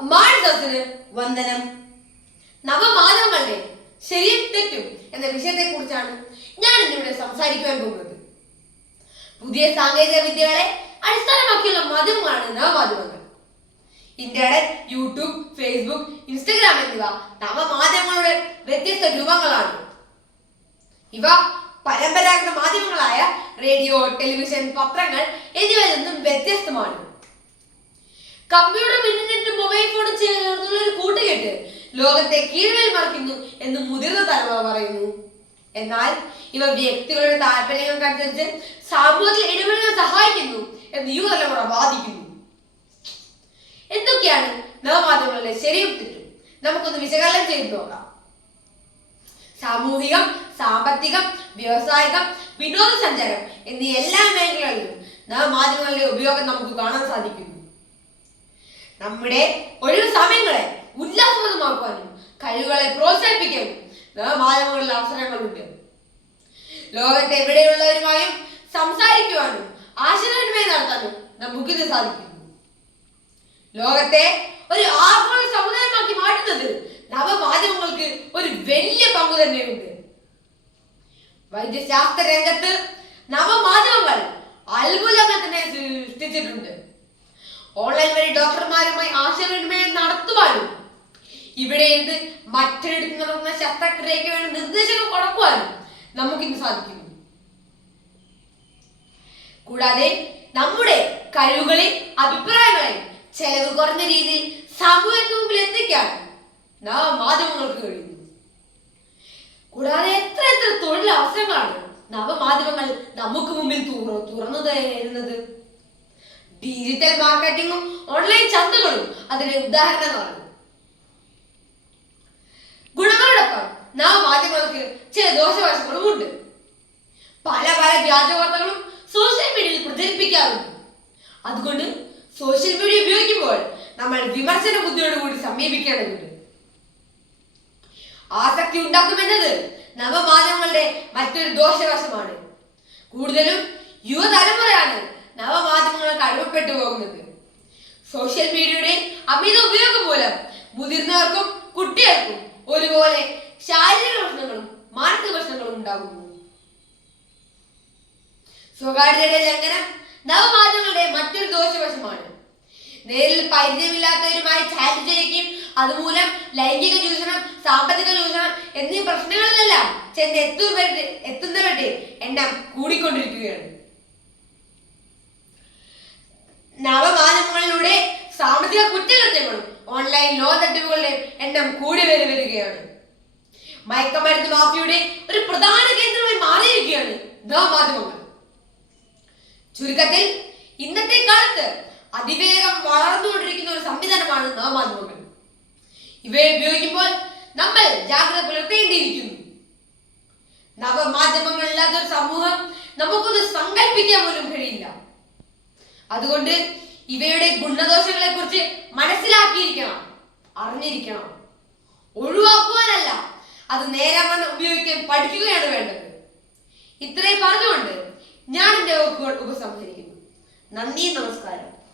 മാനസത്തിന് വന്ദനം. നവമാനവങ്ങളുടെ ശരിയും തെറ്റും എന്ന വിഷയത്തെ കുറിച്ചാണ് ഞാൻ ഇന്നിവിടെ സംസാരിക്കുവാൻ പോകുന്നത്. പുതിയ സാങ്കേതിക വിദ്യകളെ അടിസ്ഥാനമാക്കിയുള്ള മാധ്യമങ്ങളാണ് നവമാധ്യമങ്ങൾ. ഇന്റർനെറ്റ് യൂട്യൂബ് ഫേസ്ബുക്ക് ഇൻസ്റ്റഗ്രാം എന്നിവ നവമാധ്യമങ്ങളുടെ വ്യത്യസ്ത രൂപങ്ങളാണ്. ഇവ പരമ്പരാഗത മാധ്യമങ്ങളായ റേഡിയോ ടെലിവിഷൻ പത്രങ്ങൾ എന്നിവയിൽ നിന്നും വ്യത്യസ്തമാണ്. കമ്പ്യൂട്ടർ ഇന്റർനെറ്റ് മൊബൈൽ ഫോണും ചേർന്നുള്ള ഒരു കൂട്ടുകെട്ട് ലോകത്തെ കീഴ്മേൽ മറിക്കുന്നു എന്ന് മുതിർന്ന തലമുറ പറയുന്നു. എന്നാൽ ഇവ വ്യക്തികളുടെ താല്പര്യങ്ങൾക്കനുസരിച്ച് സമൂഹത്തിൽ ഇടപെടാൻ സഹായിക്കുന്നു എന്ന് യുവതലമുറ വാദിക്കുന്നു. എന്തൊക്കെയാണ് നവമാധ്യമങ്ങളുടെ ശരിയും തെറ്റും? നമുക്കൊന്ന് വിശകലനം ചെയ്തു നോക്കാം. സാമൂഹികം സാമ്പത്തികം വ്യവസായികം വിനോദസഞ്ചാരം എന്നീ എല്ലാ മേഖലകളിലും നവമാധ്യമങ്ങളുടെ ഉപയോഗം നമുക്ക് കാണാൻ സാധിക്കുന്നു. നമ്മുടെ ഒഴിവ് സമയങ്ങളെ ഉല്ലാസപ്രദമാക്കാനും കഴിവുകളെ പ്രോത്സാഹിപ്പിക്കാനും മാധ്യമങ്ങളിൽ അവസരങ്ങളുണ്ട്. ലോകത്ത് എവിടെയുള്ളവരുമായും സംസാരിക്കുവാനും ആശയവിനിമയം നടത്താനും നമുക്കിത് സാധിക്കുന്നു. ലോകത്തെ ഒരു ആഗോള സമുദായമാക്കി മാറ്റുന്നത് നവമാധ്യമങ്ങൾക്ക് ഒരു വലിയ പങ്ക് തന്നെയുണ്ട്. വൈദ്യശാസ്ത്ര രംഗത്ത് ഇവിടെ എന്ത് മറ്റൊരിടത്ത് നടന്ന ശസ്ത്രക്രിയയ്ക്ക് വേണ്ട നിർദ്ദേശങ്ങൾ കൊടുക്കുവാനും നമുക്കിന്ന് സാധിക്കുന്നു. കൂടാതെ നമ്മുടെ കഴിവുകളെ അഭിപ്രായങ്ങളെ ചെലവ് കുറഞ്ഞ രീതിയിൽ സമൂഹത്തിന് മുമ്പിൽ എത്തിക്കാൻ മാധ്യമങ്ങൾക്ക് കഴിയുന്നു. കൂടാതെ എത്ര എത്ര തൊഴിൽ അവസരങ്ങളാണ് നവമാധ്യമങ്ങൾ നമുക്ക് മുമ്പിൽ തുറ- തുറന്നു തരുന്നത്. ഡിജിറ്റൽ മാർക്കറ്റിംഗും ഓൺലൈൻ ചന്തകളും അതിന് ഉദാഹരണങ്ങളാണ്. ഗുണങ്ങളോടൊപ്പം നവമാധ്യമങ്ങൾക്ക് ചില ദോഷവശങ്ങളും ഉണ്ട് പല പല വ്യാജ സോഷ്യൽ മീഡിയയിൽ പ്രചരിപ്പിക്കാറുണ്ട്. അതുകൊണ്ട് സോഷ്യൽ മീഡിയ ഉപയോഗിക്കുമ്പോൾ നമ്മൾ വിമർശന ബുദ്ധിയോടുകൂടി സമീപിക്കേണ്ടതുണ്ട്. ആസക്തി ഉണ്ടാക്കുമെന്നത് നവമാധ്യമങ്ങളുടെ മറ്റൊരു ദോഷവശമാണ്. കൂടുതലും യുവതലമുറയാണ് നവമാധ്യമങ്ങൾക്ക് അടിമപ്പെട്ടു പോകുന്നത്. സോഷ്യൽ മീഡിയയുടെ അമിത ഉപയോഗം മൂലം മുതിർന്നവർക്കും കുട്ടികൾക്കും ഒരുപോലെ ശാരീരിക പ്രശ്നങ്ങളും മാനസിക പ്രശ്നങ്ങളും ഉണ്ടാകുന്നു. സ്വകാര്യതയുടെ ലംഘനം നവമാധ്യമങ്ങളുടെ മറ്റൊരു ദോഷവശമാണ്. നേരിൽ പരിചയമില്ലാത്തവരുമായി ചാറ്റ് ചെയ്യുകയും അതുമൂലം ലൈംഗിക ചൂഷണം സാമ്പത്തിക ചൂഷണം എന്നീ പ്രശ്നങ്ങളിലെല്ലാം ചെന്ന് എത്തുന്നവരുടെ എത്തുന്നവരുടെ എണ്ണം കൂടിക്കൊണ്ടിരിക്കുകയാണ്. നവമാധ്യമങ്ങളിലൂടെ സാമ്പത്തിക കുറ്റകൃത്യങ്ങളും ഓൺലൈൻ ലോ തട്ടിപ്പുകളുടെ എണ്ണം കൂടി വരി വരികയാണ്. മയക്കമരുന്ന് മാഫിയുടെ ഒരു പ്രധാന കേന്ദ്രമായി മാറിയിരിക്കുകയാണ് നവമാധ്യമങ്ങൾ ചുരുക്കത്തിൽ ഇന്നത്തെ കാലത്ത് അതിവേഗം വളർന്നുകൊണ്ടിരിക്കുന്ന ഒരു സംവിധാനമാണ് നവമാധ്യമങ്ങൾ ഇവയെ ഉപയോഗിക്കുമ്പോൾ നമ്മൾ ജാഗ്രത പുലർത്തേണ്ടിയിരിക്കുന്നു. നവമാധ്യമങ്ങൾ ഇല്ലാത്ത ഒരു സമൂഹം നമുക്കൊന്ന് സങ്കല്പിക്കാൻ പോലും കഴിയില്ല. അതുകൊണ്ട് ഇവയുടെ ഗുണദോഷങ്ങളെ കുറിച്ച് മനസ്സിലാക്കിയിരിക്കണം അറിഞ്ഞിരിക്കണം. ഒഴിവാക്കുവാനല്ല അത് നേരാവണ്ണം ഉപയോഗിക്കാൻ പഠിക്കുകയാണ് വേണ്ടത്. ഇത്രയും പറഞ്ഞുകൊണ്ട് ഞാൻ എന്റെ വകുപ്പുകൾ ഉപസംഹരിക്കുന്നു. നന്ദി നമസ്കാരം.